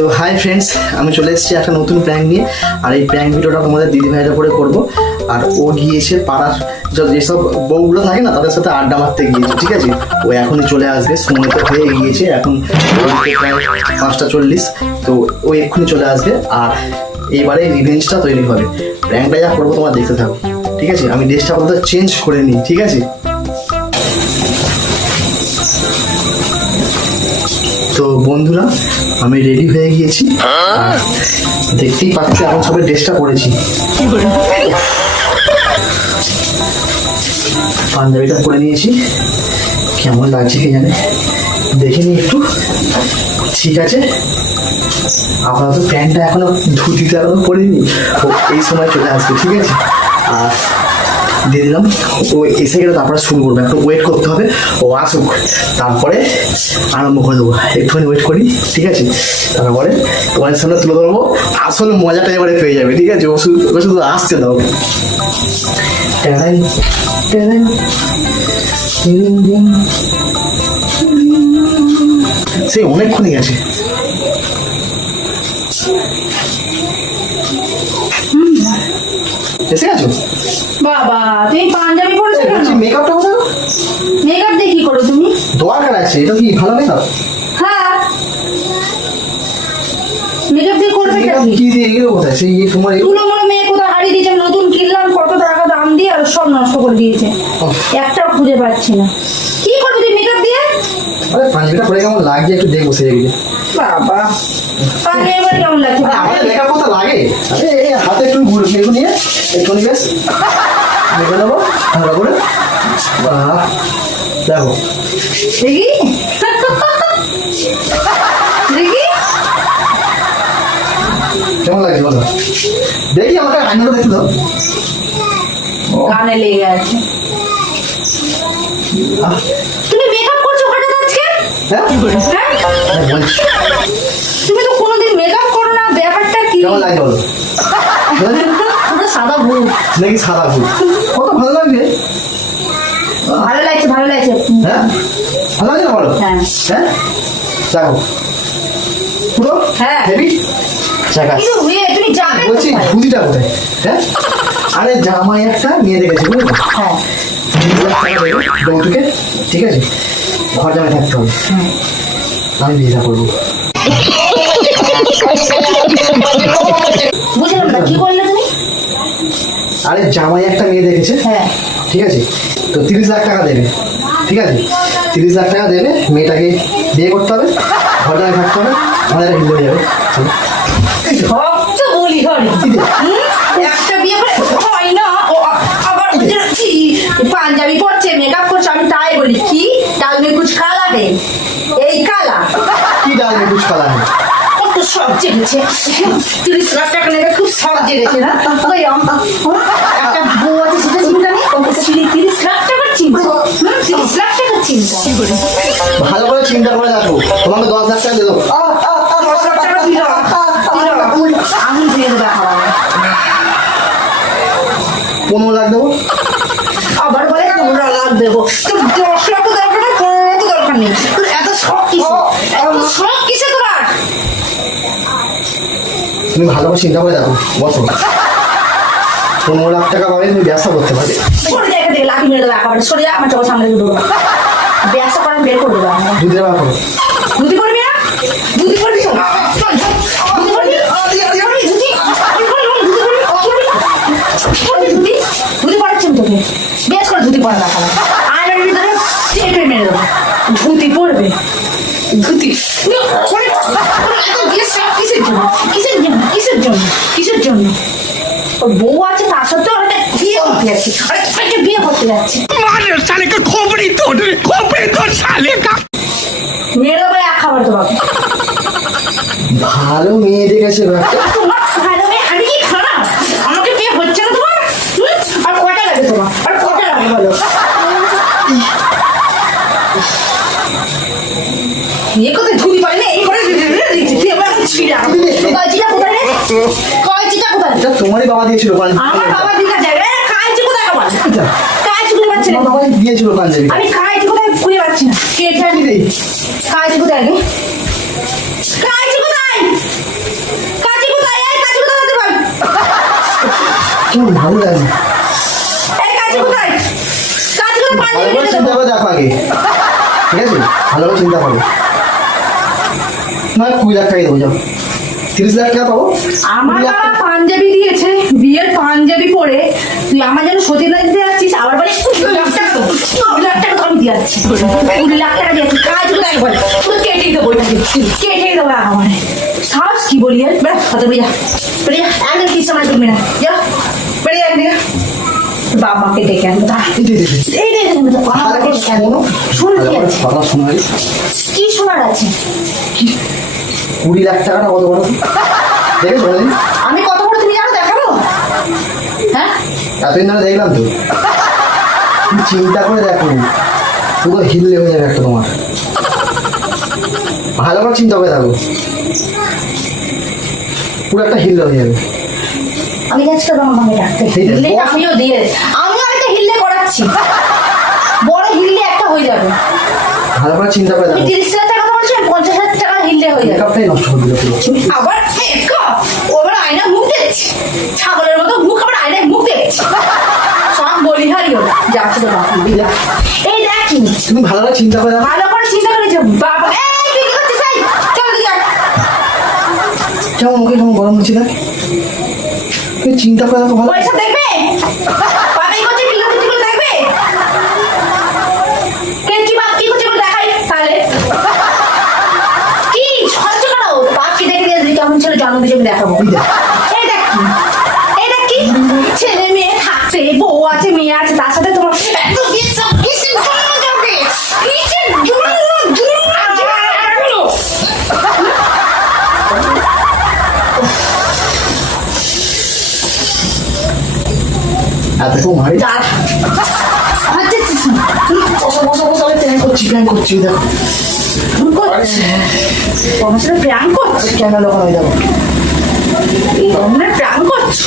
তো hi friends, আমি চলে এসেছি একটা নতুন প্র্যাঙ্ক নিয়ে। আর এই প্র্যাঙ্ক ভিডিওটা তোমাদের দিদিভাইয়ের উপরে করবো। আর ও গিয়েছে পাড়ার যেসব বউগুলো থাকে না, তাদের সাথে আড্ডা মারতে গিয়েছে, ঠিক আছে? ও এখনই চলে আসবে, সময় তো হয়ে গিয়েছে, এখন প্রায় 5:40। তো ও এক্ষুনি চলে আসবে। আর এইবারে রিভেঞ্জটা তৈরি হবে। প্র্যাঙ্কটা যা করবো তোমার দেখতে থাকো, ঠিক আছে? আমি ড্রেসটা বলতে চেঞ্জ করে নিই, ঠিক আছে? তো বন্ধুরা, আমি রেডি হয়ে গিয়েছি। আর দেখতেই পাচ্ছি এখন সবাই ড্রেসটা পরেছি। পাঞ্জাবিটা পরে নিয়েছি, কেমন লাগছে কে জানে, দেখে নি একটু। ঠিক আছে, আপনারা তো প্যান্টটা এখনো ধুতিটা এখনো পরিনি, ও এই সময় চলে আসবে, ঠিক আছে? আর দিয়ে দিলাম, ও এসে গেলে তারপরে শুরু করবো। একটু ওয়েট করতে হবে, ও আসুক, তারপরে আরম্ভ করে দেবো। একটুখানি ওয়েট করি, ঠিক আছে? তারপরে তোমার সামনে তুলে ধরবো, আসলে মজাটা এবারে পেয়ে যাবে, ঠিক আছে? ও শুধু আসতে দাও। সেই অনেকক্ষণই গেছে। এসে গেছো? বাবা, তুমি পাঞ্জাবি পরেছো কেন? মেকআপটা কোথায়? মেকআপ দিয়ে কি করো তুমি? দরকার আছে, এটা কি ভালো মেকআপ? হ্যাঁ, মেকআপ দিয়ে করবে কেন? কি দিয়ে এগুলো কোথায়? সেই তোমার তুলো মনে মেয়ে কোথায় হারিয়ে দিয়েছে, নতুন কিনলাম কত টাকা দাম দিয়ে, আর সব নষ্ট করে দিয়েছে। একটাও খুঁজে পাচ্ছি না। কি করবে তুমি মেকআপ দিয়ে? আরে পাঞ্জাবিটা পরে কেমন লাগছে একটু দেখবো, সেই এগুলো। বাবা, পাঞ্জাবি পরে কেমন লাগছে? আমাদের মেকআপ কথা লাগে? আরে এই হাতে একটু ঘুরে মেঘু নিয়ে একটুখানি বেশ মেঘে নেবো ভালো করে। বাহ, দেখো দেখি দেখি কেমন লাগছে বলো। দেখি আমাকে আইনাটা দেখতে দাও। কানে লেগে আছে। তুমি মেকআপ করছো হঠাৎ আজকে? হ্যাঁ হ্যাঁ? বলছি, তুমি তো কোনোদিন মেকআপ করো না, ব্যাপারটা কি? কেমন লাগছে বলো। পুরো সাদা ভূত। নাকি সাদা ফুল কত ভালো লাগছে। ভালো লাগছে, ভালো লাগছে। হ্যাঁ ভালো লাগছে না বলো? হ্যাঁ। হ্যাঁ দেখো পুরো হ্যাঁ। হেভি চাকা। কিন্তু তুমি যাবে বলছি কোথায়? ধুতিটা কোথায়? হ্যাঁ আরে জামাই একটা নিয়ে দেখেছি, বুঝলি? হ্যাঁ। যৌতুকে, ঠিক আছে? ঘর জামাই থাকতে হবে, আমি বিয়েটা করবো। বুঝলাম না, কি করলে তুমি? আরে জামাই একটা মেয়ে দেখেছে, হ্যাঁ। ঠিক আছে? তো 30 লাখ টাকা দেবে, ঠিক আছে? 30 লাখ টাকা দেবে, মেয়েটাকে বিয়ে করতে হবে, ঘর জামাই থাকতে হবে, আমাদের হিন্দু হয়ে যাবে। চলো। সব তো বলি ঘরে। একটা বিয়ে করে হয় না, ও আবার কি পাঞ্জাবি পরছে, মেকআপ করছে, আমি তাই বলি কি ডাল মে কুছ কালা হে, এই কালা কি ডাল মে কুছ কালা है? কত সব জেগেছে। 30 লাখ টাকা নেবে, খুব সব জেগেছে না? ওই একটা বউ আছে, সেটা চিন্তা নেই, 30 লাখ টাকার চিন্তা। 30 লাখ টাকার চিন্তা। ভালো করে চিন্তা করে দেখো, তোমাকে 10 লাখ টাকা দেবো। 10 লাখ টাকা দিল, আমি দিয়ে দেবো। 15 লাখ দেবো। আবার বলে 15 লাখ দেবো। তোর 10 লাখ দরকার না, 15 লাখ দরকার নেই। তোর এত শখ কিসে? এত শখ কিসে তোমার? তুমি ভালো করে চিন্তা করে দেখো, বসো। 15 লাখ টাকা পাবে, তুমি ব্যবসা করতে পারবে। সরে যা এখান থেকে, লাঠি মেরে দেবো একেবারে। সরে যা, আমার চোখের সামনে দিয়ে ঢুকবো। ব্যবসা করেন, বের করে দেবো। দুধের ব্যাপার করো। ধুতি করবি না? ধুতি করবি তো? ধুতি করবি? ধুতি পড়াচ্ছি তোকে, বেশ করে ধুতি পড়া দেখাবো। আয়নার ভিতরে চেপে মেরে দেবো। ধুতি পড়বে, ধুতি কিসের জন্য? কিসের জন্য? কিসের জন্য? কিসের জন্য? ওর বউ আছে, তার সত্ত্বেও ওরা বিয়ে করতে যাচ্ছে, একটা বিয়ে করতে যাচ্ছে। মেয়েরা ভাই এক খাবার তো বাবা। ভালো মেয়ে দেখেছে তোমার ভালো মেয়ে, আমি কি খারাপ? আমাকে বিয়ে হচ্ছে না তোমার? আর কটা লাগে তোমার? আর কটা লাগে বলো? বিয়ে করতে ধুতি পারে না, এই করে দিচ্ছি। তুই আমার এখন ছিঁড়া। কয়চিটা কোথায় রে? কয়চিটা কোথায়? এটা তোমারই বাবা দিয়েছিল আমার বাবা দিকে যাবে। কায়চি কোথায় আমার? কায়চি খুঁজে পাচ্ছি না। তোমার বাবা দিয়েছিল পাঞ্জাবি। আমি কায়চি কোথায় খুঁজে পাচ্ছি না। কে জানি? কায়চি কোথায় রে? কায়চি কোথায়? কাজী কোথায়? এই কাজী কোথায় তাড়াতাড়ি বল। কেমন ভালো লাগে না। এই কাজী কোথায়? কাজী কোথায়? ভালো পাঞ্জাবি করে কিনে চিন্তা দেবো। করে দেখো আগে, ঠিক আছে? ভালো করে চিন্তা করো। না 20 লাখ টাকা দেবো, যাও 30 লাখ টাকা পাবো। আমার 20 লাখ বাবা টাকা। পাঞ্জাবি দিয়েছে, বিয়ের পাঞ্জাবি পরে তুই আমার জন্য সতীনা দিতে যাচ্ছিস, আবার বলে 20 লাখ টাকা দেবো। 20 লাখ টাকা তো আমি দিয়ে যাচ্ছি, 20 লাখ টাকা দিয়েছি। কাজ কোথায় বল? তুই কেটেই দেবো, এটা কেটেই দেবো আমার সাহস কি বলি আর বেড়া কত বেরিয়া বেরিয়া একদম কি সময় তুমি না যা বেরিয়া একদিকে বাবাকে ডেকে আনবো তা এই দে, দে, দে। এই রে বাবাকে ডেকে আনবো শুন কি আছে? কথা শোনা রে। কি শোনার আছে? 20 লাখ টাকাটা কত বড় দেখেছো বলেন? আমি কত বড় তুমি জানো? দেখাবো হ্যাঁ এতদিন ধরে দেখলাম তো। তুমি চিন্তা করে দেখো, পুরো হিললে হয়ে যাবে একটা তোমার। ভালো করে চিন্তা করে দেখো, পুরো একটা হিললে হয়ে যাবে। আমি যাচ্ছি তো আমাকে ডাকতে ঠিক আছে। হিল্লে আমিও দিয়ে আমিও একটা হিল্লে করাচ্ছি, বড় হিল্লে একটা হয়ে যাবে। ভালো করে চিন্তা করে তুমি দেখো। 30 লাখ টাকা বলছো, 50 লাখ টাকা হিল্লে হয়ে যাবে। মেকআপটাই নষ্ট করে দিল পুরো। আবার ও আবার আয়নায় মুখ দেখছি, ছাগলের মতো মুখ, আবার আয়নায় মুখ দেখছি। সব বলিহারি ওটা যাচ্ছে তো বাবা। এই দেখ কি তুমি ভালো করে চিন্তা করে দেখো। ভালো করে চিন্তা করেছে বাবা। এই তুই কি করছিস? এই চল দিকে কেমন মুখে কেমন গরম হচ্ছে না? তুমি চিন্তা করে দেখো ভালো। পয়সা দেখবে, বাবাই করছে কি করছে এগুলো দেখবে, কেন কি বাপ কি করছে এগুলো দেখাই তাহলে কি সহ্য করো। বাপকে দেখে দিয়ে দিই কেমন ছিল জন্ম দিকে আমি দেখাবো। এই দেখ কি, এই দেখ কি ছেলে মেয়ে থাকছে, বউ আছে মেয়ে আছে, তার সাথে তোমার এত কিছু কিসের জন্য যাবে, কিসের জন্য এতটুকু মারি। দাঁড়া বসো বসো বসো, আমি প্ল্যান করছি দেখো। আমার সাথে প্রাণ করছে, কেন লোকানো হয়ে যাবো। এই ধরনের প্রাণ করছে।